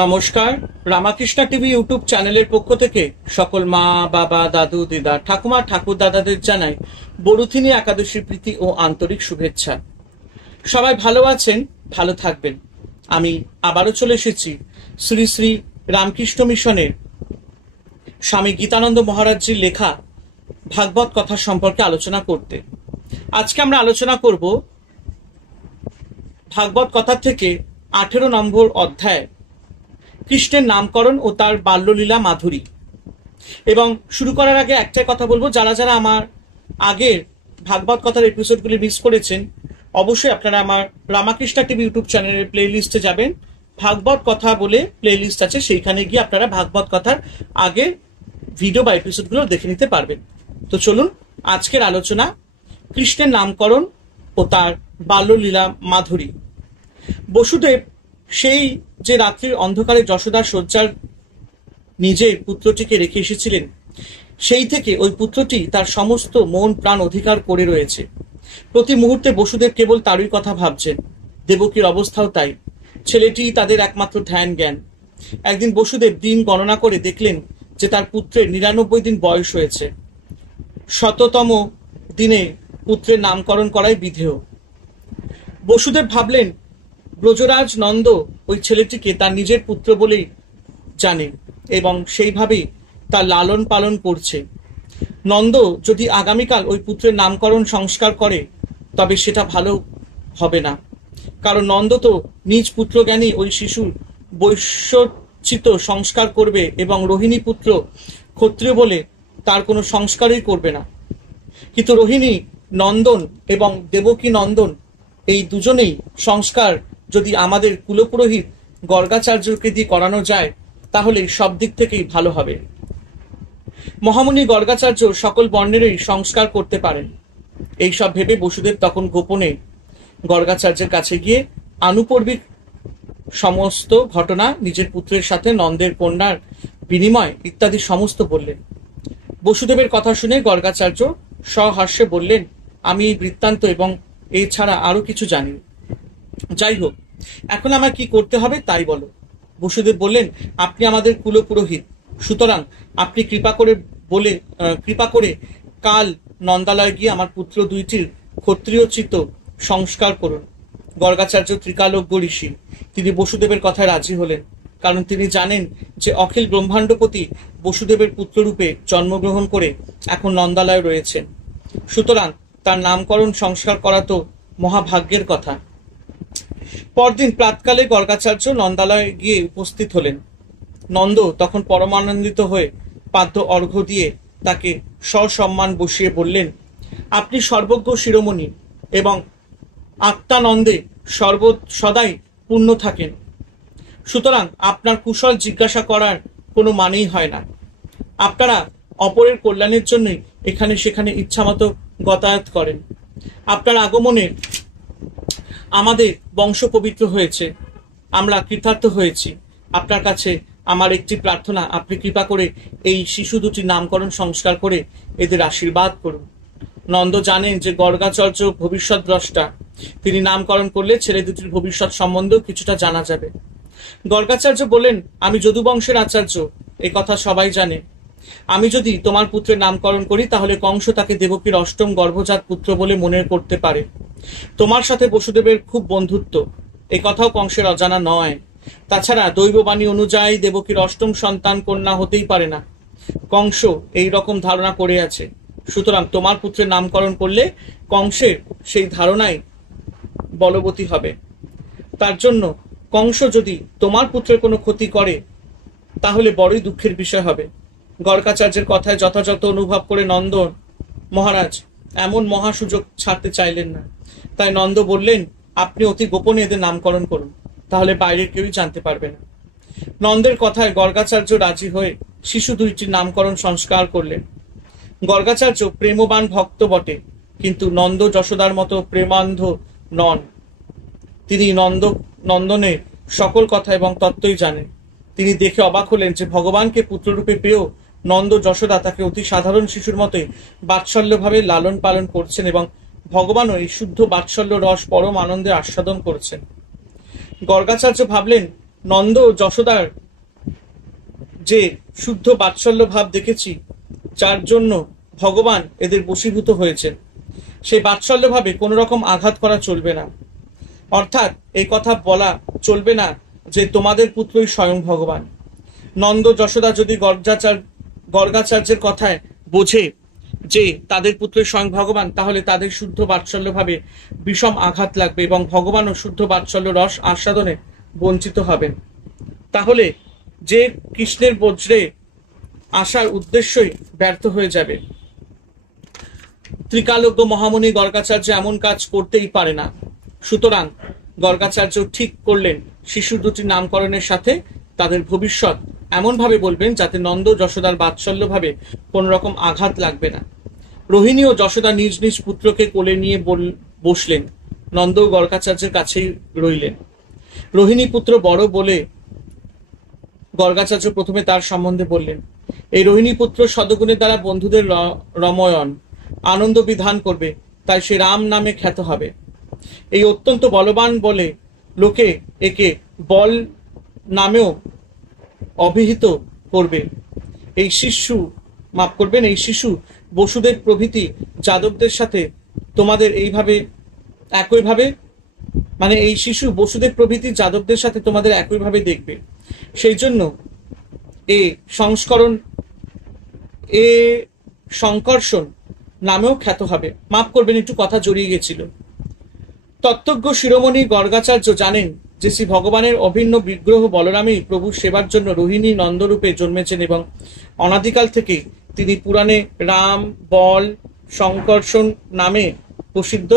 নমস্কার, Ramakrishna TV YouTube চ্যানেলের পক্ষ থেকে সকল মা, বাবা, দাদু, দিদা, ঠাকুমা, ঠাকুর দাদাদের জানাই বরুথিনী একাদশী প্রীতি ও আন্তরিক শুভেচ্ছা। সবাই ভালো আছেন, ভালো থাকবেন। আমি আবারও চলে এসেছি শ্রী শ্রী রামকৃষ্ণ মিশনের স্বামী গীতানন্দ মহারাজজির লেখা ভাগবত কথা সম্পর্কে আলোচনা করতে। আজকে আমরা আলোচনা করব ভাগবত কথা থেকে 18 নম্বর অধ্যায়, কৃষ্ণের নামকরণ ও তার বাল্যলীলা মাধুরী। এবং শুরু করার আগে একটাই কথা বলবো, যারা যারা আমার আগের ভাগবত কথার এপিসোডগুলি মিস করেছেন, অবশ্যই আপনারা আমার রামাকৃষ্ণ টিভি ইউটিউব চ্যানেলের প্লে লিস্টে যাবেন। ভাগবত কথা বলে প্লে লিস্ট আছে, সেইখানে গিয়ে আপনারা ভাগবত কথার আগের ভিডিও বা এপিসোডগুলো দেখে নিতে পারবেন। তো চলুন, আজকের আলোচনা কৃষ্ণের নামকরণ ও তার বাল্যলীলা মাধুরী। বসুদেব সেই যে রাত্রির অন্ধকারে যশোদার শয্যার নিজের পুত্রটিকে রেখে এসেছিলেন, সেই থেকে ওই পুত্রটি তার সমস্ত মন প্রাণ অধিকার করে রয়েছে। প্রতি মুহূর্তে বসুদেব কেবল তারই কথা ভাবছেন। দেবকীর অবস্থাও তাই। ছেলেটি তাদের একমাত্র ধ্যান জ্ঞান। একদিন বসুদেব দিন গণনা করে দেখলেন যে তার পুত্রের 99 দিন বয়স হয়েছে। 100তম দিনে পুত্রের নামকরণ করাই বিধেয়। বসুদেব ভাবলেন, ব্রজরাজ নন্দ ওই ছেলেটিকে তার নিজের পুত্র বলেই জানে এবং সেইভাবেই তার লালন পালন করছে। নন্দ যদি আগামীকাল ওই পুত্রের নামকরণ সংস্কার করে, তবে সেটা ভালো হবে না। কারণ নন্দ তো নিজ পুত্র জ্ঞানী ওই শিশুর বৈশ্যচিত সংস্কার করবে এবং রোহিণী পুত্র ক্ষত্রিয় বলে তার কোনো সংস্কারই করবে না। কিন্তু রোহিণী নন্দন এবং দেবকী নন্দন এই দুজনেই সংস্কার যদি আমাদের কুলপুরোহিত গর্গাচার্যকে দিয়ে করানো যায়, তাহলে সব দিক থেকেই ভালো হবে। মহামুনি গর্গাচার্য সকল বর্ণেরই সংস্কার করতে পারেন। এইসব ভেবে বসুদেব তখন গোপনে গর্গাচার্যের কাছে গিয়ে আনুপর্বিক সমস্ত ঘটনা, নিজের পুত্রের সাথে নন্দের কন্যার বিনিময় ইত্যাদি সমস্ত বললেন। বসুদেবের কথা শুনে গর্গাচার্য সহাস্যে বললেন, আমি এই বৃত্তান্ত এবং এছাড়া আরো কিছু জানি। যাই হোক, এখন আমার কি করতে হবে তাই বলো। বসুদেব বললেন, আপনি আমাদের কুলপুরোহিত, সুতরাং আপনি কৃপা করে কাল নন্দালয় গিয়ে আমার পুত্র দুইটির ক্ষত্রিয়োচিত সংস্কার করুন। গর্গাচার্য ত্রিকালজ্ঞ ঋষি, তিনি বসুদেবের কথায় রাজি হলেন, কারণ তিনি জানেন যে অখিল ব্রহ্মাণ্ডপতি বসুদেবের পুত্ররূপে জন্মগ্রহণ করে এখন নন্দালয় রয়েছেন। সুতরাং তার নামকরণ সংস্কার করা তো মহাভাগ্যের কথা। পরদিন প্রাতকালে গর্গাচার্য নন্দালয়ে গিয়ে উপস্থিত হলেন। নন্দ তখন পরমানন্দিত হয়ে পাদ্য অর্ঘ্য দিয়ে তাকে সসম্মান বসিয়ে বললেন, আপনি সর্বজ্ঞ শিরোমণি এবং আত্মানন্দে সদাই পূর্ণ থাকেন। সুতরাং আপনার কুশল জিজ্ঞাসা করার কোনো মানেই হয় না। আপনারা অপরের কল্যাণের জন্যই এখানে সেখানে ইচ্ছামতো গতায়াত করেন। আপনার আগমনে আমাদের বংশ পবিত্র হয়েছে, আমরা কৃতার্থ হয়েছি। আপনার কাছে আমার একটি প্রার্থনা, আপনি কৃপা করে এই শিশু দুটি নামকরণ সংস্কার করে এদের আশীর্বাদ করুন। নন্দ জানেন যে গর্গাচার্য ভবিষ্যৎ দ্রষ্টা। তিনি নামকরণ করলে ছেলে দুটির ভবিষ্যৎ সম্বন্ধেও কিছুটা জানা যাবে। গর্গাচার্য বললেন, আমি যদুবংশের আচার্য, এ কথা সবাই জানে। আমি যদি তোমার পুত্রের নামকরণ করি, তাহলে কংস তাকে দেবকীর অষ্টম গর্ভজাত পুত্র বলে মনে করতে পারে। তোমার সাথে বসুদেবের খুব বন্ধুত্ব, এ কথাও কংসের অজানা নয়। তাছাড়া দৈববাণী অনুযায়ী দেবকীর অষ্টম সন্তান কন্যা হতেই পারে না। কংস এই রকম ধারণা করে আছে। সুতরাং তোমার পুত্রের নামকরণ করলে কংসের সেই ধারণাই বলবতী হবে। তার জন্য কংস যদি তোমার পুত্রের কোনো ক্ষতি করে, তাহলে বড়ই দুঃখের বিষয় হবে। গর্গাচার্যের কথায় যথাযথ অনুভব করে নন্দ মহারাজ এমন মহা সুযোগ ছাড়তে চাইলেন না। তাই নন্দ বললেন, আপনি অতি গোপনে এদের নামকরণ করুন, তাহলে বাইরের কেউই জানতে পারবে না। নন্দের কথায় গর্গাচার্য রাজি হয়ে শিশু দুইটির নামকরণ সংস্কার করলেন। গর্গাচার্য প্রেমবান ভক্ত বটে, কিন্তু নন্দ যশোদার মতো প্রেমান্ধ নন। তিনি নন্দনের সকল কথা এবং তত্ত্বই জানেন। তিনি দেখে অবাক হলেন যে ভগবানকে পুত্ররূপে পেয়েও নন্দ যশোদা তাকে অতি সাধারণ শিশুর মতোই বাৎসল্যভাবে লালন পালন করছেন এবং ভগবানও এই শুদ্ধ বাৎসল্য রস পরম আনন্দে আস্বাদন করছেন। গর্গাচার্য ভাবলেন, নন্দ ও যশোদার যে শুদ্ধ বাৎসল্য ভাব দেখেছি, যার জন্য ভগবান এদের বশীভূত হয়েছেন, সেই বাৎসল্য ভাবে কোনো রকম আঘাত করা চলবে না। অর্থাৎ এই কথা বলা চলবে না যে তোমাদের পুত্রই স্বয়ং ভগবান। নন্দ যশোদা যদি গর্গাচার্যের কথায় বোঝে যে তাদের পুত্রই স্বয়ং ভগবান, তাহলে তাদের শুদ্ধ বাৎসল্য ভাবে বিষম আঘাত লাগবে এবং ভগবানও শুদ্ধ বাৎসল্য রস আস্বাদনে বঞ্চিত হবেন। তাহলে যে কৃষ্ণের বজ্রে আসার উদ্দেশ্যই ব্যর্থ হয়ে যাবে। ত্রিকালজ্ঞ মহামুনি গর্গাচার্য এমন কাজ করতেই পারে না। সুতরাং গর্গাচার্য ঠিক করলেন শিশু দুটির নামকরণের সাথে তাদের ভবিষ্যৎ এমনভাবে বলবেন যাতে নন্দ যশোদার বাৎসল্য ভাবে কোন রকম আঘাত লাগবে না। রোহিণী ও যশোদা নিজ নিজ পুত্রকে কোলে নিয়ে বসলেন। নন্দ গর্গাচার্যের কাছেই রইলেন। রোহিণী পুত্র বড় বলে গর্গাচার্য প্রথমে তার সম্বন্ধে বললেন। এই রোহিণী পুত্র সদগুণের দ্বারা বন্ধুদের রময়ন আনন্দ বিধান করবে, তাই সে রাম নামে খ্যাত হবে। এই অত্যন্ত বলবান বলে লোকে একে বল নামেও অভিহিত করবে। এই শিশু বসুদেব প্রভৃতি যাদবদের সাথে তোমাদের একইভাবে দেখবে। সেই জন্য সংকর্ষণ নামেও খ্যাত হবে। মাফ করবেন, একটু কথা জড়িয়ে গেছিল। তত্ত্বজ্ঞ শিরোমণি গর্গাচার্য জানেন যে শ্রী ভগবানের অভিন্ন বিগ্রহ বলরামেই প্রভুর সেবার জন্য রোহিণী নন্দরূপে জন্মেছেন এবং অনাদিকাল থেকে তিনি পুরাণে রাম, বল, সংকর্ষণ নামে প্রসিদ্ধ।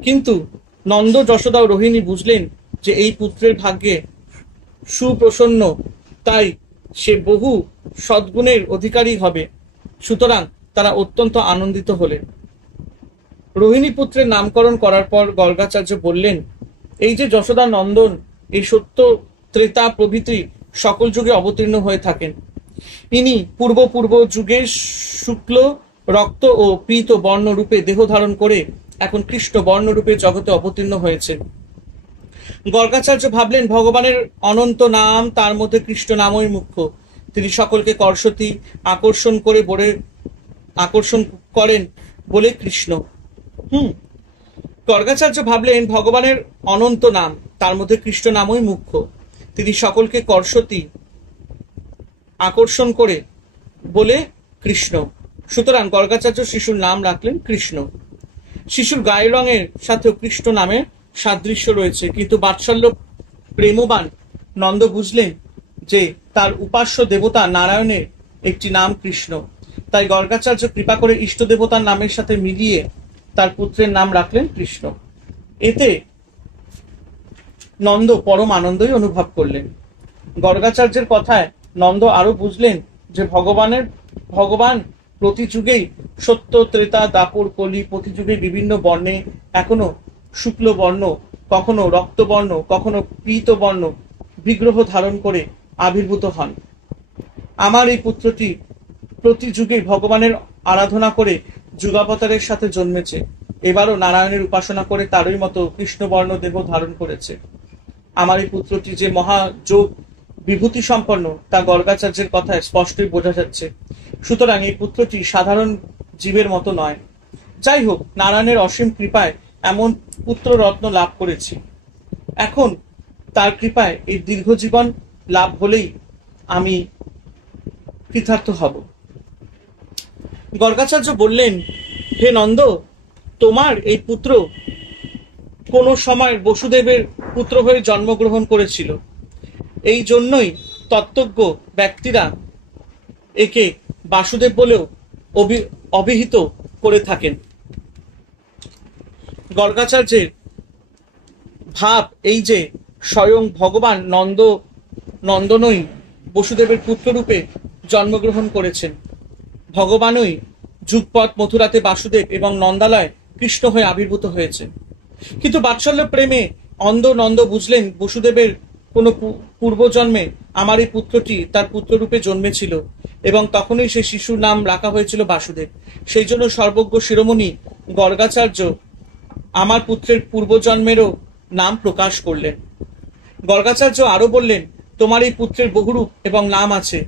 কিন্তু নন্দ, যশোদা ও রোহিণী বুঝলেন যে এই পুত্রের ভাগ্যে সুপ্রসন্ন, তাই সে বহু সদ্গুণের অধিকারী হবে। সুতরাং তারা অত্যন্ত আনন্দিত হলেন। রোহিণী পুত্রের নামকরণ করার পর গর্গাচার্য বললেন, এই যে যশোদা নন্দন এই সত্য ত্রেতা প্রভৃতি সকল যুগে অবতীর্ণ হয়ে থাকেন, ইনি পূর্ব যুগে শুক্ল রক্ত ও পীত বর্ণ রূপে দেহ ধারণ করে এখন কৃষ্ণ বর্ণ রূপে জগতে অবতীর্ণ হয়েছেন। গর্গাচার্য ভাবলেন, ভগবানের অনন্ত নাম, তার মধ্যে কৃষ্ণ নামই মুখ্য। তিনি সকলকে কর্ষতি আকর্ষণ করেন বলে কৃষ্ণ। গর্গাচার্য ভাবলেন, ভগবানের অনন্ত নাম, তার মধ্যে কৃষ্ণ নামই মুখ্য। তিনি সকলকে কর্ষতি আকর্ষণ করে বলে কৃষ্ণ। সুতরাং গর্গাচার্য শিশুর নাম রাখলেন কৃষ্ণ। শিশুর গায়ের রঙের সাথেও কৃষ্ণ নামের সাদৃশ্য রয়েছে, কিন্তু বাৎসল্য প্রেমবান নন্দ বুঝলেন যে তার উপাস্য দেবতা নারায়ণের একটি নাম কৃষ্ণ। তাই গর্গাচার্য কৃপা করে ইষ্ট দেবতার নামের সাথে মিলিয়ে তার পুত্রের নাম রাখলেন কৃষ্ণ। এতে নন্দ পরম আনন্দই অনুভব করলেন। গর্গাচার্যের কথায় নন্দ আরো বুঝলেন যে ভগবান প্রতি যুগেই সত্য, ত্রেতা, দাপর, কলি প্রতি যুগে বিভিন্ন বর্ণে, এখনো শুক্ল বর্ণ, কখনো রক্তবর্ণ, কখনো পীত বর্ণ বিগ্রহ ধারণ করে আবির্ভূত হন। আমার এই পুত্রটি প্রতি যুগে ভগবানের আরাধনা করে যুগাবতারের সাথে জন্মেছে। এবারও নারায়ণের উপাসনা করে তারই মতো কৃষ্ণবর্ণ দেহ ধারণ করেছে। আমার এই পুত্রটি যে মহাযোগ বিভূতি সম্পন্ন তা গর্গাচার্যের কথায় স্পষ্টই বোঝা যাচ্ছে। সুতরাং এই পুত্রটি সাধারণ জীবের মতো নয়। যাই হোক, নারায়ণের অসীম কৃপায় এমন পুত্র রত্ন লাভ করেছি। এখন তার কৃপায় এই দীর্ঘ জীবন লাভ হলেই আমি কৃতার্থ হব। গর্গাচার্য বললেন, হে নন্দ, তোমার এই পুত্র কোন সময় বসুদেবের পুত্র হয়ে জন্মগ্রহণ করেছিল। এই জন্যই তত্ত্বজ্ঞ ব্যক্তিরা একে বাসুদেব বলেও অভিহিত করে থাকেন। গর্গাচার্যের ভাব এই যে স্বয়ং ভগবান নন্দনই বসুদেবের পুত্ররূপে জন্মগ্রহণ করেছেন। ভগবানই যুগপৎ মথুরাতে বাসুদেব এবং নন্দালয় কৃষ্ণ হয়ে আবির্ভূত হয়েছেন। কিন্তু বাৎসল্য প্রেমে নন্দ বুঝলেন বসুদেবের কোন পূর্বজন্মে আমার এই পুত্রটি তার পুত্ররূপে জন্মেছিল এবং তখনই সে শিশুর নাম রাখা হয়েছিল বাসুদেব। সেই জন্য সর্বজ্ঞ শিরোমণি গর্গাচার্য আমার পুত্রের পূর্বজন্মেরও নাম প্রকাশ করলেন। গর্গাচার্য আরো বললেন, তোমার এই পুত্রের বহুরূপ এবং নাম আছে,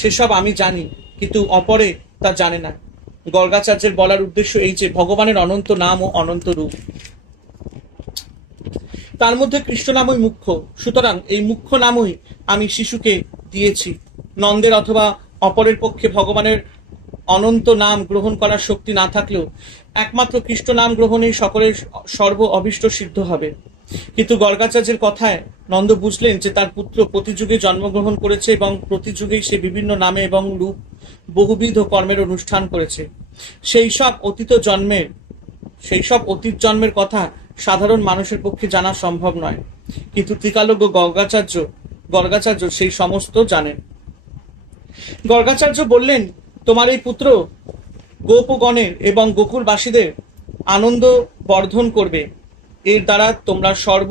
সেসব আমি জানি, কিন্তু অপরে তা জানে না। গর্গাচার্যের বলার উদ্দেশ্য এই যে ভগবানের অনন্ত নাম ও অনন্ত রূপ, তার মধ্যে কৃষ্ণ নামই মুখ্য। সুতরাং এই মুখ্য নামই আমি শিশুকে দিয়েছি। নন্দের অথবা অপরের পক্ষে ভগবানের অনন্ত নাম গ্রহণ করার শক্তি না থাকলেও একমাত্র কৃষ্ণ নাম গ্রহণেই সকলের সর্ব অভীষ্ট সিদ্ধ হবে। কিন্তু গর্গাচার্যের কথায় নন্দ বুঝলেন যে তার পুত্র প্রতিযুগে জন্মগ্রহণ করেছে এবং প্রতিযুগেই সে বিভিন্ন নামে এবং রূপ বহুবিধ কর্মের অনুষ্ঠান করেছে। সেই সব অতীত জন্মের কথা সাধারণ মানুষের পক্ষে জানা সম্ভব নয়, কিন্তু ত্রিকালজ্ঞ গর্গাচার্য সেই সমস্ত জানেন। গর্গাচার্য বললেন, তোমার এই পুত্র গোপগণের এবং গোকুলবাসীদের আনন্দ বর্ধন করবে, এর দ্বারা তোমরা সর্ব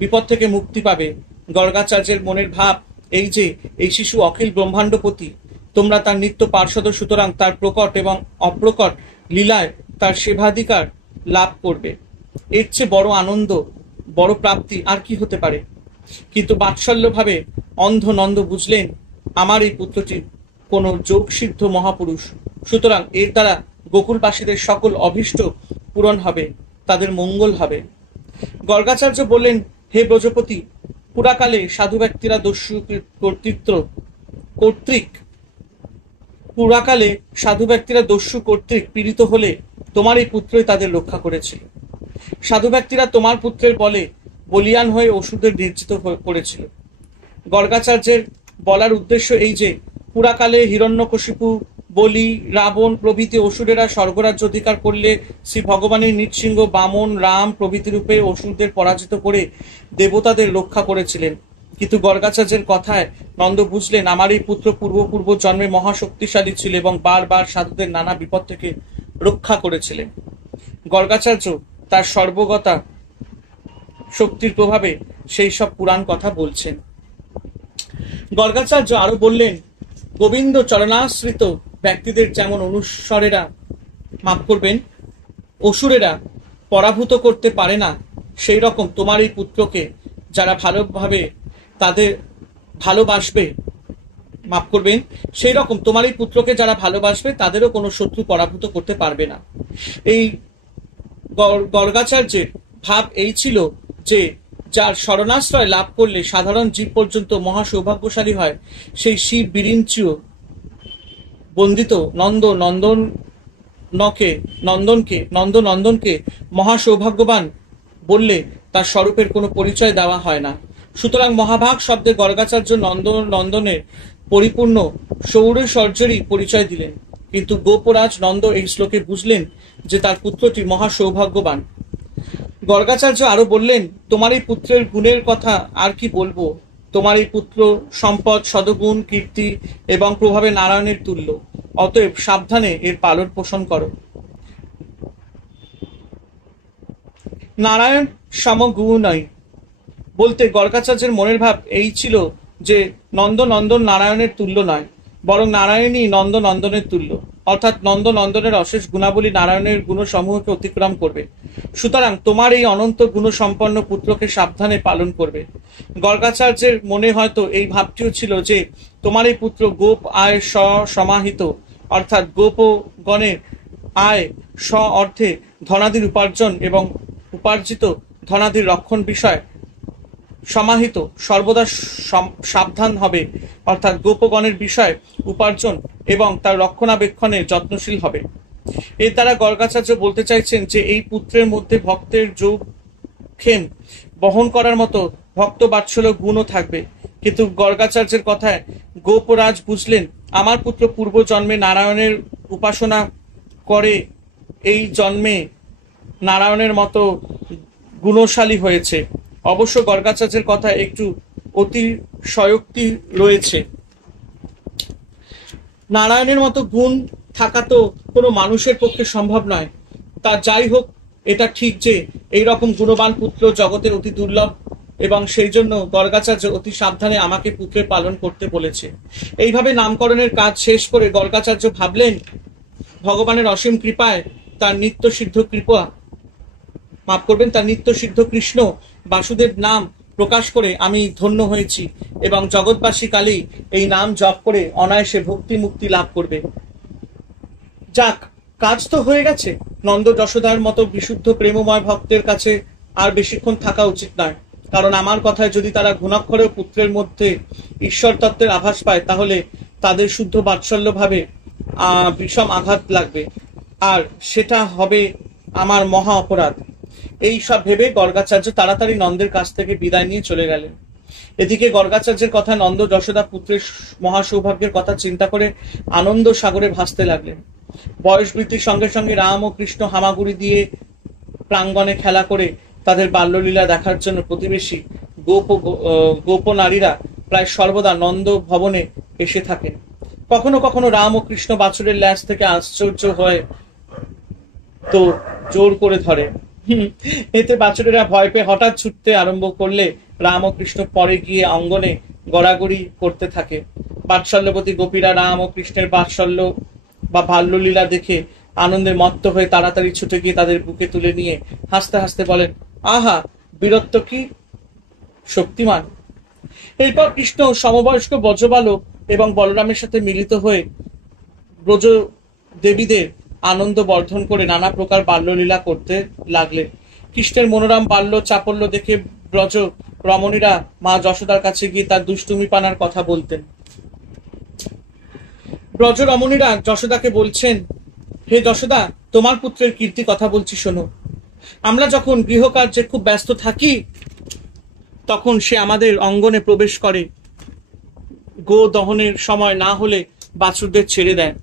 বিপদ থেকে মুক্তি পাবে। গর্গাচার্যের মনের ভাব এই যে এই শিশু অখিল ব্রহ্মাণ্ডপতি, তোমরা তার নিত্য পার্ষদ, সুতরাং তার প্রকট এবং অপ্রকট লীলায় তার সেবাধিকার লাভ করবে। এর চেয়ে বড় আনন্দ, বড় প্রাপ্তি আর কি হতে পারে? কিন্তু বাৎসল্যভাবে অন্ধ নন্দ বুঝলেন, আমার এই পুত্রটি কোন যোগসিদ্ধ মহাপুরুষ, সুতরাং এর দ্বারা গোকুলবাসীদের সকল অভীষ্ট পূরণ হবে, তাদের মঙ্গল হবে। গর্গাচার্য বললেন, হে ব্রজপতি, পুরাকালে সাধু ব্যক্তিরা দস্যু কর্তৃক পীড়িত হলে তোমার এই পুত্রই তাদের রক্ষা করেছিল। সাধু ব্যক্তিরা তোমার পুত্রের বলে বলিয়ান হয়ে অসুরদের নির্জিত করেছিল। গর্গাচার্যের বলার উদ্দেশ্য এই যে পুরাকালে হিরণ্যকশিপু, বলি, রাবণ প্রভৃতি অসুরেরা স্বর্গরাজ্য অধিকার করলে শ্রী ভগবানের নৃসিংহ, বামন, রাম প্রভৃতি রূপে অসুরদের পরাজিত করে দেবতাদের রক্ষা করেছিলেন। কিন্তু গর্গাচার্যের কথায় নন্দ বুঝলেন, আমার এই পুত্র পূর্ব জন্মে মহাশক্তিশালী ছিল এবং বারবার সাধুদের নানা বিপদ থেকে রক্ষা করেছিলেন। গর্গাচার্য তার সর্বগতা শক্তির প্রভাবে সেই সব পুরাণ কথা বলছেন। গর্গাচার্য আরো বললেন, গোবিন্দ চরণাশ্রিত ব্যক্তিদের যেমন অসুরেরা পরাভূত করতে পারে না, সেই রকম তোমার এই পুত্রকে যারা ভালোবাসবে তাদেরও কোনো শত্রু পরাভূত করতে পারবে না। এই গর্গাচার্যের ভাব এই ছিল যে যার শরণাশ্রয় লাভ করলে সাধারণ জীব পর্যন্ত মহা সৌভাগ্যশালী হয়, সেই শিব বিরিঞ্চিও বন্দিত নন্দনকে মহা সৌভাগ্যবান বললে তার স্বরূপের কোনো পরিচয় দেওয়া হয় না। সুতরাং মহাভাগ শব্দে গর্গাচার্য নন্দনের পরিপূর্ণ শৌর্যেরই পরিচয় দিলেন। কিন্তু গোপরাজ নন্দ এই শ্লোকে বুঝলেন যে তার পুত্রটি মহা সৌভাগ্যবান। গর্গাচার্য আরো বললেন, তোমার এই পুত্রের গুণের কথা আর কি বলবো? তোমার এই পুত্র সম্পদ, সদগুণ, কীর্তি এবং প্রভাবে নারায়ণের তুল্য। অতএব সাবধানে এর পালন পোষণ করো। নারায়ণ সমগুণই বলতে গর্গাচার্যের মনের ভাব এই ছিল যে নন্দন নারায়ণের তুল্য নয়, বরং নারায়ণই নন্দনের তুল্য, অর্থাৎ নন্দনের অশেষ গুণাবলী নারায়ণের গুণসমূহকে অতিক্রম করবে। সুতরাং তোমার এই অনন্ত গুণসম্পন্ন পুত্রকে সাবধানে পালন করবে। গর্গাচার্যের মনে হয়তো এই ভাবটিও ছিল যে তোমার এই পুত্র গোপ আয় সমাহিত, অর্থাৎ গোপগণের আয় অর্থে ধনাদির উপার্জন এবং উপার্জিত ধনাদির রক্ষণ বিষয় সমাহিত সর্বদা সাবধান হবে, অর্থাৎ গোপগণের বিষয় উপার্জন এবং তার রক্ষণাবেক্ষণে যত্নশীল হবে। এর দ্বারা গর্গাচার্য বলতে চাইছেন যে এই পুত্রের মধ্যে ভক্তের যোগক্ষেম বহন করার মতো ভক্ত বাৎসল্য গুণও থাকবে। কিন্তু গর্গাচার্যের কথায় গোপরাজ বুঝলেন, আমার পুত্র পূর্ব জন্মে নারায়ণের উপাসনা করে এই জন্মে নারায়ণের মতো গুণশালী হয়েছে। অবশ্য গর্গাচার্যের কথায় একটু অতিশয়োক্তি রয়েছে। নারায়ণের মতো গুণ থাকা তো কোনো মানুষের পক্ষে সম্ভব নয়। তা যাই হোক, এটা ঠিক যে এই রকম গুণবান পুত্র জগতে অতি দুর্লভ এবং সেই জন্য গর্গাচার্য অতি সাবধানে আমাকে পুত্রের পালন করতে বলেছে। এইভাবে নামকরণের কাজ শেষ করে গর্গাচার্য ভাবলেন, ভগবানের অসীম কৃপায় তার নিত্য সিদ্ধ কৃষ্ণ বাসুদেব নাম প্রকাশ করে আমি ধন্য হয়েছি এবং জগৎবাসী কালেই এই নাম জপ করে অনায়াসে ভক্তি মুক্তি লাভ করবে। যাক, কাজ তো হয়ে গেছে। নন্দ যশোদার মতো বিশুদ্ধ প্রেমময় ভক্তের কাছে আর বেশিক্ষণ থাকা উচিত নয়, কারণ আমার কথায় যদি তারা ঘুণাক্ষরেও পুত্রের মধ্যে ঈশ্বর তত্ত্বের আভাস পায়, তাহলে তাদের শুদ্ধ বাৎসল্য ভাবে বিষম আঘাত লাগবে, আর সেটা হবে আমার মহা অপরাধ। এই সব ভেবে গর্গাচার্য তাড়াতাড়ি নন্দের কাছ থেকে বিদায় নিয়ে চলে গেলেন। এদিকে গর্গাচার্যের কথা নন্দ যশোদা পুত্রের মহা সৌভাগ্যের কথা চিন্তা করে আনন্দ সাগরে ভাসতে লাগলেন। বয়স বৃদ্ধির সঙ্গে সঙ্গে রাম ও কৃষ্ণ হামাগুড়ি দিয়ে প্রাঙ্গণে খেলা করে তাদের বাল্যলীলা দেখার জন্য প্রতিবেশী গোপ নারীরা প্রায় সর্বদা নন্দ ভবনে এসে থাকেন। কখনো কখনো রাম ও কৃষ্ণ বাছুরের ল্যাজ থেকে আশ্চর্য হয়ে তো জোর করে ধরে। এতে বাছুরেরা ভয় পেয়ে হঠাৎ ছুটতে আরম্ভ করলে রাম ও কৃষ্ণ পরে গিয়ে অঙ্গনে গড়াগড়ি করতে থাকে। বাৎসল্যবতী গোপীরা রাম ও কৃষ্ণের বাৎসল্য বা বাল্যলীলা দেখে আনন্দে মত্ত হয়ে তাড়াতাড়ি ছুটে গিয়ে তাদের বুকে তুলে নিয়ে হাসতে হাসতে বলেন, আহা, বীরত্ব কি শক্তিমান। এরপর কৃষ্ণ সমবয়স্ক ব্রজবালক এবং বলরামের সাথে মিলিত হয়ে ব্রজ দেবীদের আনন্দ বর্ধন করে নানা প্রকার বাল্যলীলা করতে লাগলেন। কৃষ্ণের মনোরম বাল্য চাপল্য দেখে ব্রজ রমণীরা মা যশোদার কাছে গিয়ে তার দুষ্টুমি পানার কথা বলতেন। ব্রজ রমণীরা যশোদাকে বলছেন, হে যশোদা, তোমার পুত্রের কীর্তি কথা বলছি শোনো। আমরা যখন গৃহকার্যে খুব ব্যস্ত থাকি তখন সে আমাদের অঙ্গনে প্রবেশ করে, গো দহনের সময় না হলে বাছুরদের ছেড়ে দেয়।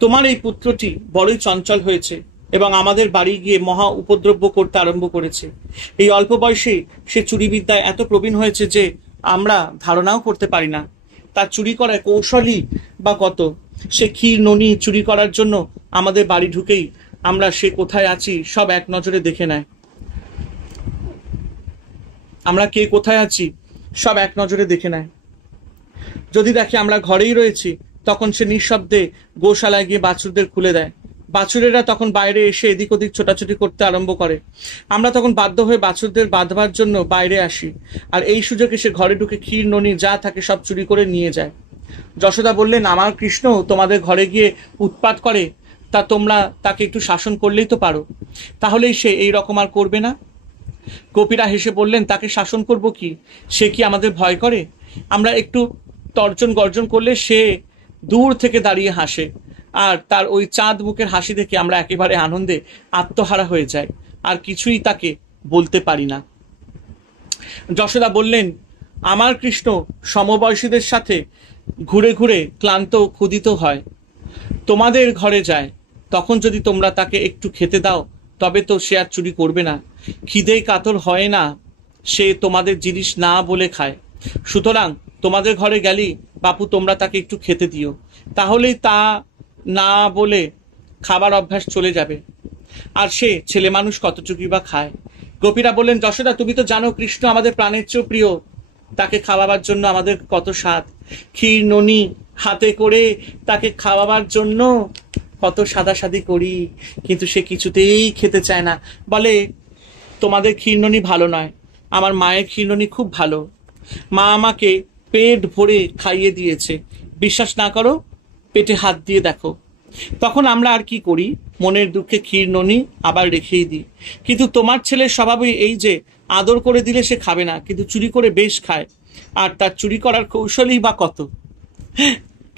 তোমার এই পুত্রটি বড়ই চঞ্চল হয়েছে এবং আমাদের বাড়ি গিয়ে মহা উপদ্রব্য করতে আরম্ভ করেছে। এই অল্প বয়সে সে চুরিবিদ্যায় এত প্রবীণ হয়েছে যে আমরা ধারণাও করতে পারি না তার চুরি করার কৌশলই বা কত। সে ক্ষীর ননি চুরি করার জন্য আমাদের বাড়ি ঢুকেই আমরা সে কোথায় আছি সব এক নজরে দেখে নেয়। আমরা কে কোথায় আছি সব এক নজরে দেখে নেয়। যদি দেখে আমরা ঘরেই রয়েছি, তখন সে নিঃশব্দে গোশালায় গিয়ে বাছুরদের খুলে দেয়। বাছুরেরা তখন বাইরে এসে এদিক ওদিক ছোটাছুটি করতে আরম্ভ করে। আমরা তখন বাধ্য হয়ে বাছুরদের বাঁধবার জন্য বাইরে আসি, আর এই সুযোগে সে ঘরে ঢুকে ক্ষীর ননি যা থাকে সব চুরি করে নিয়ে যায়। যশোদা বললেন, আমার কৃষ্ণ তোমাদের ঘরে গিয়ে উৎপাত করে, তা তোমরা তাকে একটু শাসন করলেই তো পারো, তাহলেই সে এই রকম আর করবে না। গোপীরা হেসে বললেন, তাকে শাসন করব কি, সে কি আমাদের ভয় করে? আমরা একটু তর্জন গর্জন করলে সে দূর থেকে দাঁড়িয়ে হাসে, আর তার ওই চাঁদ মুখের হাসি দেখে আমরা একেবারে আনন্দে আত্মহারা হয়ে যাই, আর কিছুই তাকে বলতে পারি না। যশোদা বললেন, আমার কৃষ্ণ সমবয়সীদের সাথে ঘুরে ঘুরে ক্লান্ত ক্ষুধিত হয়, তোমাদের ঘরে যায়, তখন যদি তোমরা তাকে একটু খেতে দাও তবে তো সে আর চুরি করবে না। খিদে কাতর হয় না, সে তোমাদের জিনিস না বলে খায়। সুতরাং তোমাদের ঘরে গেলেই বাপু তোমরা তাকে একটু খেতে দিও, তাহলেই তা না বলে খাবার অভ্যাস চলে যাবে, আর সে ছেলে মানুষ কতটুকুই বা খায়। গোপীরা বললেন, যশোদা, তুমি তো জানো কৃষ্ণ আমাদের প্রাণের চেয়েও প্রিয়, তাকে খাওয়াবার জন্য আমাদের কত স্বাদ। ক্ষীর ননি হাতে করে তাকে খাওয়াবার জন্য কত সাদাসাদি করি, কিন্তু সে কিছুতেই খেতে চায় না। বলে, তোমাদের ক্ষীরননি ভালো নয়, আমার মায়ের ক্ষীরননি খুব ভালো, মা আমাকে পেট ভরে খাইয়ে দিয়েছে, বিশ্বাস না করো পেটে হাত দিয়ে দেখো। তখন আমরা আর কি করি, মনের দুঃখে ক্ষীরননি আবার রেখেই দিই। কিন্তু তোমার ছেলের স্বভাবই এই যে আদর করে দিলে সে খাবে না, কিন্তু চুরি করে বেশ খায়, আর তার চুরি করার কৌশলই বা কত।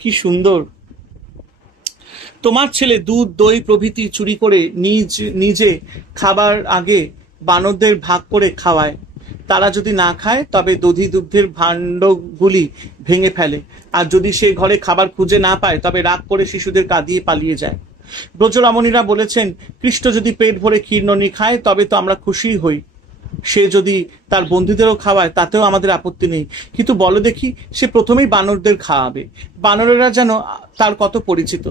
কি সুন্দর! তোমার ছেলে দুধ দই প্রভৃতি চুরি করে নিজে খাবার আগে বানরদের ভাগ করে খাওয়ায়, তারা যদি না খায় তবে দধি দুগ্ধের ভাণ্ডগুলি ভেঙে ফেলে, আর যদি সে ঘরে খাবার খুঁজে না পায় তবে রাগ করে শিশুদের কাঁদিয়ে পালিয়ে যায়। ব্রজরমণীরা বলেছেন, কৃষ্ণ যদি পেট ভরে ক্ষীরননি খায় তবে তো আমরা খুশি হই, সে যদি তার বন্ধুদেরও খাওয়ায় তাতেও আমাদের আপত্তি নেই, কিন্তু বলো দেখি, সে প্রথমেই বানরদের খাওয়াবে, বানরেরা যেন তার কত পরিচিত,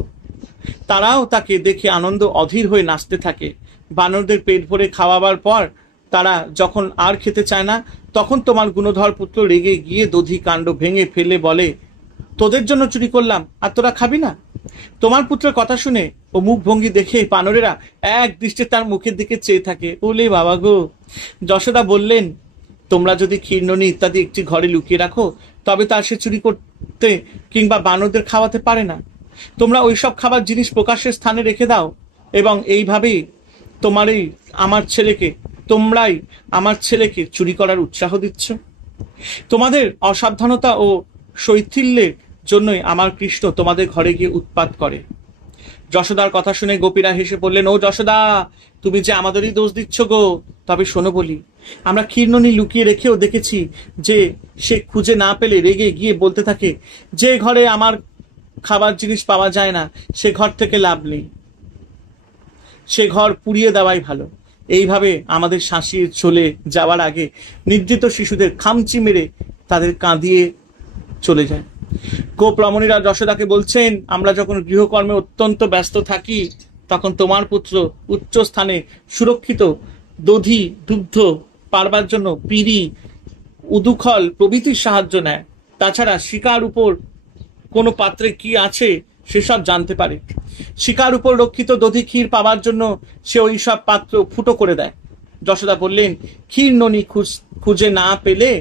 তারাও তাকে দেখে আনন্দ অধীর হয়ে নাচতে থাকে। বানরদের পেট ভরে খাওয়াবার পর তারা যখন আর খেতে চায় না, তখন তোমার গুণধর পুত্র রেগে গিয়ে দধি কাণ্ড ভেঙে ফেলে বলে, তোদের জন্য চুরি করলাম আর তোরা খাবি না। তোমার পুত্রের কথা শুনে ও মুখ ভঙ্গি দেখে বানরেরা এক দৃষ্টে তার মুখের দিকে চেয়ে থাকে। ওলে বাবা গো! যশোদা বললেন, তোমরা যদি ক্ষীরননি ইত্যাদি একটি ঘরে লুকিয়ে রাখো, তবে তা সে চুরি করতে কিংবা বানরদের খাওয়াতে পারে না। তোমরা ওইসব খাবার জিনিস প্রকাশের স্থানে রেখে দাও, এবং এইভাবেই তোমরাই আমার ছেলেকে চুরি করার উৎসাহ দিচ্ছ। তোমাদের অসাবধানতা ও শৈথিল্যের জন্যই আমার কৃষ্ণ তোমাদের ঘরে গিয়ে উৎপাত করে। যশোদার কথা শুনে গোপীরা হেসে বললেন, ও যশোদা, তুমি যে আমাদেরই দোষ দিচ্ছ গো। তবে শোনো বলি, আমরা ক্ষীরননি লুকিয়ে রেখেও দেখেছি যে সে খুঁজে না পেলে রেগে গিয়ে বলতে থাকে, যে ঘরে আমার খাবার জিনিস পাওয়া যায় না সে ঘর থেকে লাভ নেই, সে ঘর পুড়িয়ে দেওয়াই ভালো। এইভাবে আমাদের শাসিয়ে চলে যাওয়ার আগে নির্যাতিত শিশুদের খামচি মেরে তাদের কাঁদিয়ে চলে যায়। গোপ রমণীরা যশোদাকে বলছেন, আমরা যখন গৃহকর্মে অত্যন্ত ব্যস্ত থাকি তখন তোমার পুত্র উচ্চ স্থানে সুরক্ষিত দধি দুগ্ধ পারবার জন্য পিঁড়ি উদুখল প্রভৃতির সাহায্য নেয়। তাছাড়া শিকার উপর কোনো পাত্রে কি আছে সেসব জানতে পারে। শিকার উপর রক্ষিত দধি ক্ষীর পাওয়ার জন্য সে ওই সব পাত্র ফুটো করে দেয়। যশোদা বললেন, ক্ষীরননি খুঁজে না পেলে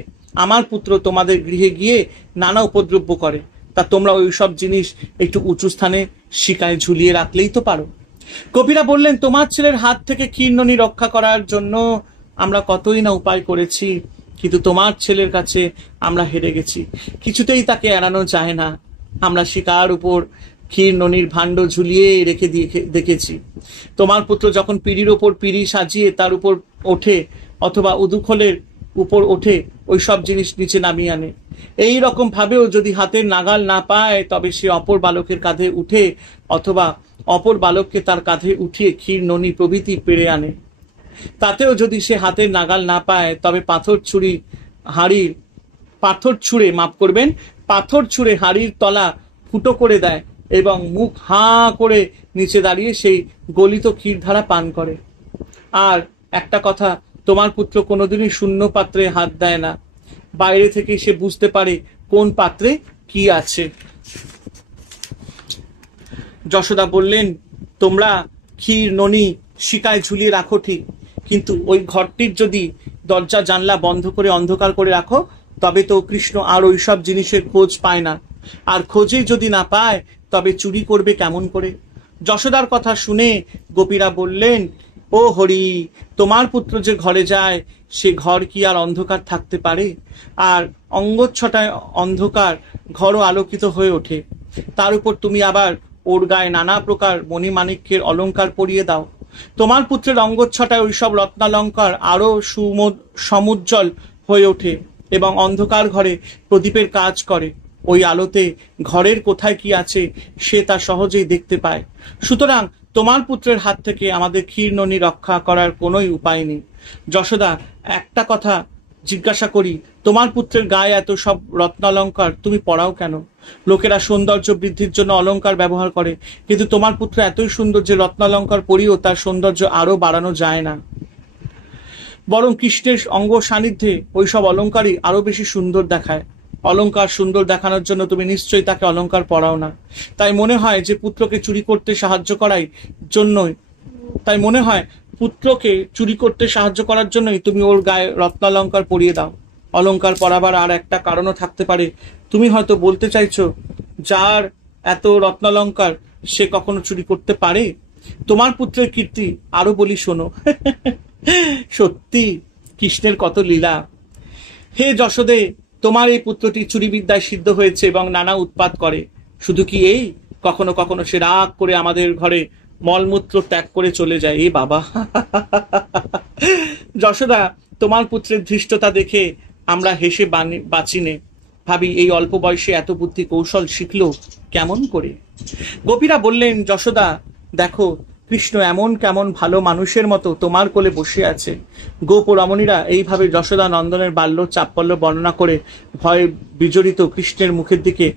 আমার পুত্র তোমাদের গৃহে গিয়ে নানা উপদ্রব্য করে, তা তোমরা ওই সব জিনিস একটু উঁচু স্থানে শিকায় ঝুলিয়ে রাখলেই তো পারো। কবিরা বললেন, তোমার ছেলের হাত থেকে ক্ষীরননি রক্ষা করার জন্য আমরা কতই না উপায় করেছি, কিন্তু তোমার ছেলের কাছে আমরা হেরে গেছি। কিছুতেই তাকে এড়ানো যায় না। আমরা শিকার উপর ক্ষীরননির ভাণ্ড ঝুলিয়ে রেখে দেখেছি। তোমার পুত্র যখন পিঁড়ির ওপর পিঁড়ি সাজিয়ে তার উপর ওঠে অথবা উদুখলের উপর ওঠে ওই সব জিনিস নিচে নামিয়ে আনে। এই রকম ভাবেও যদি হাতের নাগাল না পায় তবে সে অপর বালকের কাঁধে উঠে অথবা অপর বালককে তার কাঁধে উঠিয়ে ক্ষীরননি প্রভৃতি পেড়ে আনে। তাতেও যদি সে হাতের নাগাল না পায় তবে পাথর ছুঁড়ে হাড়ির তলা ফুটো করে দেয় এবং মুখ হাঁ করে নিচে দাঁড়িয়ে সেই গলিত ক্ষীরধারা পান করে। আর একটা কথা, তোমার পুত্র কোনোদিনই শূন্য পাত্রে হাত দেয় না। বাইরে থেকে সে বুঝতে পারে কোন পাত্রে কি আছে। যশোদা বললেন, তোমরা ক্ষীরননি শিকায় ঝুলিয়ে রাখো ঠিক, কিন্তু ওই ঘরটির যদি দরজা জানলা বন্ধ করে অন্ধকার করে রাখো তবে তো কৃষ্ণ আর ওই সব জিনিসের খোঁজ পায় না, আর খোঁজে যদি না পায় তবে চুরি করবে কেমন করে। যশোদার কথা শুনে গোপীরা বললেন, ও হরি, তোমার পুত্র যে ঘরে যায় সে ঘর কি আর অন্ধকার থাকতে পারে? আর অঙ্গচ্ছটায় অন্ধকার ঘরও আলোকিত হয়ে ওঠে। তার উপর তুমি আবার ওর গায়ে নানা প্রকার মণিমাণিক্যের অলঙ্কার পরিয়ে দাও। তোমার পুত্রের অঙ্গচ্ছটায় ওইসব রত্নালঙ্কার আরো সমুজ্জ্বল হয়ে ওঠে এবং অন্ধকার ঘরে প্রদীপের কাজ করে। ওই আলোতে ঘরের কোথায় কি আছে সে তা সহজেই দেখতে পায়। সুতরাং তোমার পুত্রের হাত থেকে আমাদের ক্ষীরননি রক্ষা করার কোনোই উপায় নেই। যশোদা, একটা কথা জিজ্ঞাসা করি, তোমার পুত্রের গায়ে এত সব রত্নালঙ্কার তুমি পরাও কেন? লোকেরা সৌন্দর্য বৃদ্ধির জন্য অলঙ্কার ব্যবহার করে, কিন্তু তোমার পুত্র এতই সুন্দর যে রত্নালঙ্কার পরিও তার সৌন্দর্য আরো বাড়ানো যায় না। বরং কৃষ্ণের অঙ্গ সান্নিধ্যে ওইসব অলঙ্কারই আরো বেশি সুন্দর দেখায়। অলঙ্কার সুন্দর দেখানোর জন্য তুমি নিশ্চয়ই তাকে অলঙ্কার পরাও না। তাই মনে হয় পুত্রকে চুরি করতে সাহায্য করার জন্যই তুমি ওর গায়ে রত্নালঙ্কার পরিয়ে দাও। অলঙ্কার পরাবার আর একটা কারণও থাকতে পারে। তুমি হয়তো বলতে চাইছো, যার এত রত্নালঙ্কার সে কখনো চুরি করতে পারে? তোমার পুত্রের কীর্তি আরো বলি, শোনো। সত্যি কৃষ্ণের কত লীলা। হে যশোদে, তোমার এই পুত্রটি চুরিবিদ্যায় সিদ্ধ হয়েছে এবং নানা উৎপাত করে। শুধু কি এই, কখনো কখনো সে রাগ করে আমাদের ঘরে মলমূত্র ত্যাগ করে চলে যায়। এ বাবা! যশোদা, তোমার পুত্রের ধৃষ্টতা দেখে আমরা হেসে বাঁচিনে, ভাবি এই অল্প বয়সে এত বুদ্ধি কৌশল শিখলো কেমন করে। গোপীরা বললেন, যশোদা দেখো, কৃষ্ণ এমন কেমন ভালো মানুষের মতো তোমার কোলে বসে আছে। গোপ ও রমণীরা এইভাবে যশোদা নন্দনের বাল্য চাপল্য বর্ণনা করে ভয়ে বিজড়িত কৃষ্ণের মুখের দিকে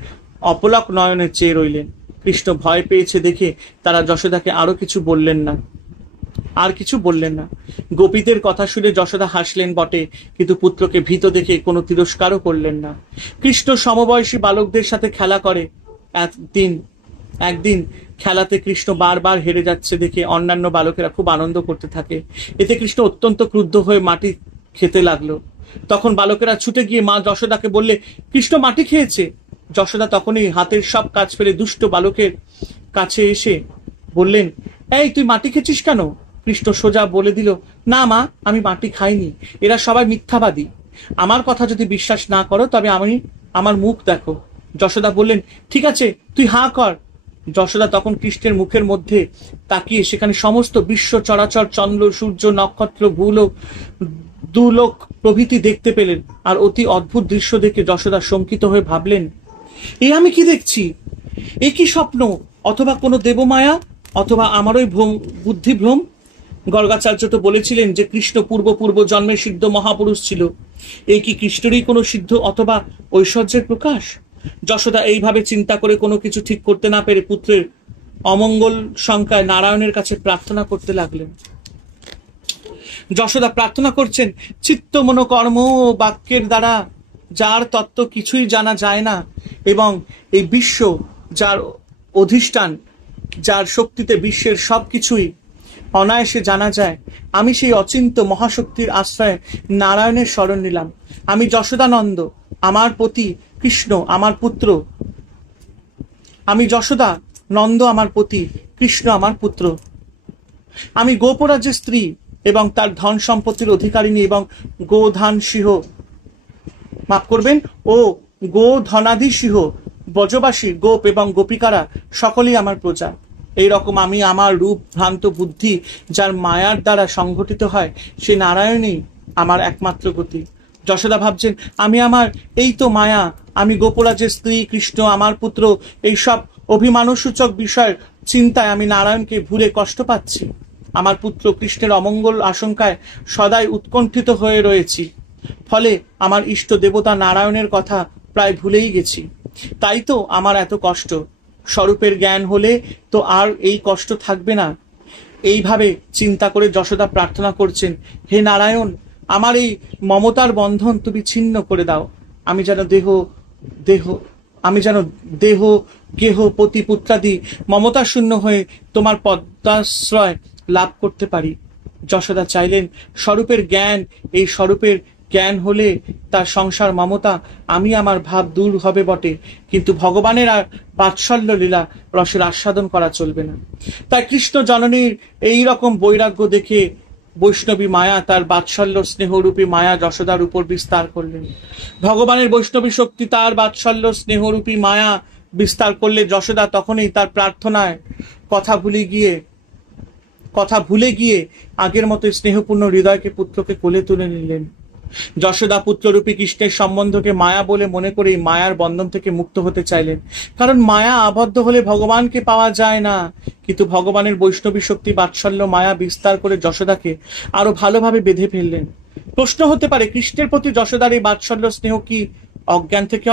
অপলক নয়নে চেয়ে রইলেন। কৃষ্ণ ভয় পেয়েছে দেখে তারা যশোদাকে আর কিছু বললেন না। গোপীদের কথা শুনে যশোদা হাসলেন বটে, কিন্তু পুত্রকে ভীত দেখে কোনো তিরস্কারও করলেন না। কৃষ্ণ সমবয়সী বালকদের সাথে খেলা করে। একদিন খেলাতে কৃষ্ণ বারবার হেরে যাচ্ছে দেখে অন্যান্য বালকেরা খুব আনন্দ করতে থাকে। এতে কৃষ্ণ অত্যন্ত ক্রুদ্ধ হয়ে খেতে লাগলো। তখন বালকেরা ছুটে গিয়ে মা যশোদাকে বললে, কৃষ্ণ মাটি খেয়েছে। যশোদা তখনই হাতের সব কাজ ফেলে দুষ্ট বালকের কাছে এসে বললেন, এই তুই মাটি খেয়েছিস কেন? কৃষ্ণ সোজা বলে দিল, না মা, আমি মাটি খাইনি, এরা সবাই মিথ্যাবাদী। আমার কথা যদি বিশ্বাস না করো তবে আমার মুখ দেখো। যশোদা বললেন, ঠিক আছে, তুই হাঁ কর। যশোদা তখন কৃষ্ণের মুখের মধ্যে তাকিয়ে সেখানে সমস্ত বিশ্ব চরাচর, চন্দ্র, সূর্য, নক্ষত্র, ভূলোক, দুলোক প্রভৃতি দেখতে পেলেন। আর অতি অদ্ভুত দৃশ্য দেখে যশোদা শঙ্কিত হয়ে ভাবলেন, এ আমি কি দেখছি? এ কি স্বপ্ন, অথবা কোনো দেবমায়া, অথবা আমারই বুদ্ধিভ্রম? গর্গাচার্য তো বলেছিলেন যে কৃষ্ণ পূর্ব জন্মের সিদ্ধ মহাপুরুষ ছিল। এই কি কৃষ্ণেরই কোনো সিদ্ধ অথবা ঐশ্বর্যের প্রকাশ? যশোদা এইভাবে চিন্তা করে কোনো কিছু ঠিক করতে না পেরে পুত্রের অমঙ্গল শঙ্কায় নারায়ণের কাছে প্রার্থনা করতে লাগলেন। যশোদা প্রার্থনা করছেন, চিত্ত মনোকর্ম ও বাক্যের দ্বারা যার তত্ত্ব কিছুই জানা যায় না, এবং এই বিশ্ব যার অধিষ্ঠান, যার শক্তিতে বিশ্বের সবকিছুই অনায়াসে জানা যায়, আমি সেই অচিন্ত মহাশক্তির আশ্রয়ে নারায়ণের শরণ নিলাম। আমি যশোদানন্দ, আমার পতি কৃষ্ণ আমার পুত্র। আমি যশোদা নন্দ আমার পতি, কৃষ্ণ আমার পুত্র। আমি গোপরাজ্যের স্ত্রী এবং তার ধন সম্পত্তির অধিকারিণী, এবং গোধান সিংহ, মাফ করবেন, ও গোধনাধি সিংহ, ব্রজবাসী গোপ এবং গোপিকারা সকলেই আমার প্রজা। এইরকম আমি আমার রূপ ভ্রান্ত বুদ্ধি যার মায়ার দ্বারা সংঘটিত হয়, সেই নারায়ণই আমার একমাত্র গতি। যশোদা ভাবছেন, আমি আমার এই তো মায়া, আমি গোপরাজের স্ত্রী, কৃষ্ণ আমার পুত্র, এইসব অভিমানসূচক বিষয়ের চিন্তায় আমি নারায়ণকে ভুলে কষ্ট পাচ্ছি। আমার পুত্র কৃষ্ণের অমঙ্গল আশঙ্কায় সদাই উৎকণ্ঠিত হয়ে রয়েছি। ফলে আমার ইষ্ট দেবতা নারায়ণের কথা প্রায় ভুলেই গেছি। তাই তো আমার এত কষ্ট। স্বরূপের জ্ঞান হলে তো আর এই কষ্ট থাকবে না। এইভাবে চিন্তা করে যশোদা প্রার্থনা করছেন, হে নারায়ণ, আমার এই মমতার বন্ধন তুমি ছিন্ন করে দাও। আমি যেন দেহ গেহ পতি পুত্রাদি মমতা শূন্য হয়ে তোমার পদাশ্রয় লাভ করতে পারি। যশোদা চাইলেন স্বরূপের জ্ঞান, এই স্বরূপের জ্ঞান হলে তার সংসার মমতা আমি আমার ভাব দূর হবে বটে, কিন্তু ভগবানের আর বাৎসল্য লীলা রসের আস্বাদন করা চলবে না। তাই কৃষ্ণ জননীর এই রকম বৈরাগ্য দেখে বৈষ্ণবী মায়া তার বাৎসল্য স্নেহরূপী মায়া যশোদার উপর বিস্তার করলেন। ভগবানের বৈষ্ণবী শক্তি তার বাৎসল্য স্নেহরূপী মায়া বিস্তার করলে যশোদা তখনই তার প্রার্থনায় কথা ভুলে গিয়ে আগের মতো স্নেহপূর্ণ হৃদয়কে পুত্রকে কোলে তুলে নিলেন। যশোদা পুত্ররূপী কৃষ্ণের সম্বন্ধকে মায়া বলে মনে করে মায়ার বন্ধন থেকে মুক্ত হতে চাইলেন, কারণ মায়া আবদ্ধ হলে ভগবানকে পাওয়া যায় না। কিন্তু ভগবানের বৈষ্ণবী শক্তি বাৎসল্য মায়া বিস্তার করে যশোদাকে আরো ভালোভাবে বেঁধে ফেললেন। প্রশ্ন হতে পারে, কৃষ্ণের প্রতি যশোদার এই বাৎসল্য স্নেহ কি অজ্ঞান থেকে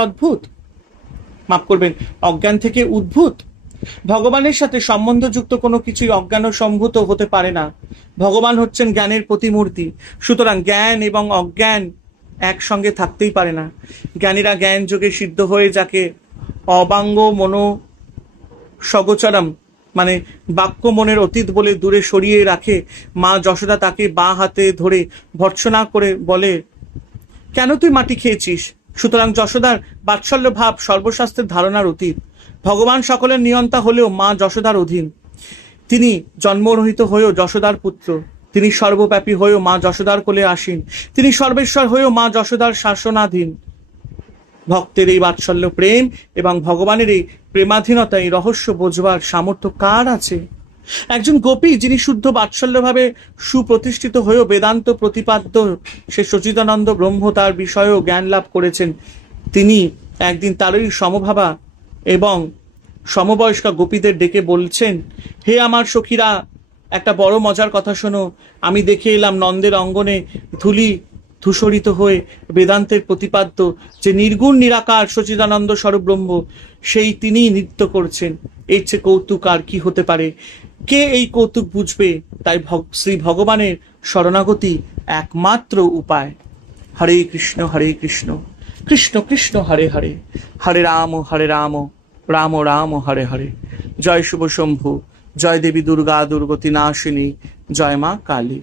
অজ্ঞান থেকে উদ্ভূত? ভগবানের সাথে সম্বন্ধযুক্ত কোনো কিছুই অজ্ঞান সম্ভূত হতে পারে না। ভগবান হচ্ছেন জ্ঞানের প্রতিমূর্তি, সুতরাং জ্ঞান এবং অজ্ঞান একসঙ্গে থাকতেই পারে না। জ্ঞানীরা জ্ঞান যোগে সিদ্ধ হয়ে যাকে অবাঙ্গ মনো সগোচরম, মানে বাক্য মনের অতীত বলে দূরে সরিয়ে রাখে, মা যশোদা তাকে বাঁ হাতে ধরে ভর্ৎসনা করে বলে, কেন তুই মাটি খেয়েছিস? সুতরাং যশোদার বাৎসল্য ভাব সর্বশাস্ত্রের ধারণার অতীত। ভগবান সকলের নিয়ন্তা হলেও মা যশোদার অধীন। তিনি জন্মরহিত হয়েও যশোদার পুত্র, তিনি সর্বব্যাপী হয়েও মা যশোদার কোলে আসীন, তিনি সর্বেশ্বর হয়েও মা যশোদার শাসনাধীন। ভক্তের এই বাৎসল্য প্রেম এবং ভগবানের এই প্রেমাধীনতা, এই রহস্য বোঝবার সামর্থ্য কার আছে? একজন গোপী যিনি শুদ্ধ বাৎসল্যভাবে সুপ্রতিষ্ঠিত হয়েও বেদান্ত প্রতিপাদ্য সে সচিদানন্দ ব্রহ্ম তার বিষয়েও জ্ঞান লাভ করেছেন, তিনি একদিন তারই সমভাবা এবং সমবয়স্কা গোপীদের ডেকে বলছেন, হে আমার সখীরা, একটা বড় মজার কথা শোনো। আমি দেখে এলাম নন্দের অঙ্গনে ধূসরিত হয়ে বেদান্তের প্রতিপাদ্য যে নির্গুণ নিরাকার সচিদানন্দ স্বরূপ ব্রহ্ম, সেই তিনি নৃত্য করছেন। এর চেয়ে কৌতুক আর কি হতে পারে? কে এই কৌতুক বুঝবে? তাই শ্রী ভগবানের শরণাগতি একমাত্র উপায়। হরে কৃষ্ণ কৃষ্ণ কৃষ্ণ হরে হরে, হরে রাম রাম রাম হরে হরে। জয় শুভ শম্ভু, জয় দেবী দুর্গা দুর্গতি নাশিনী, জয় মা কালী।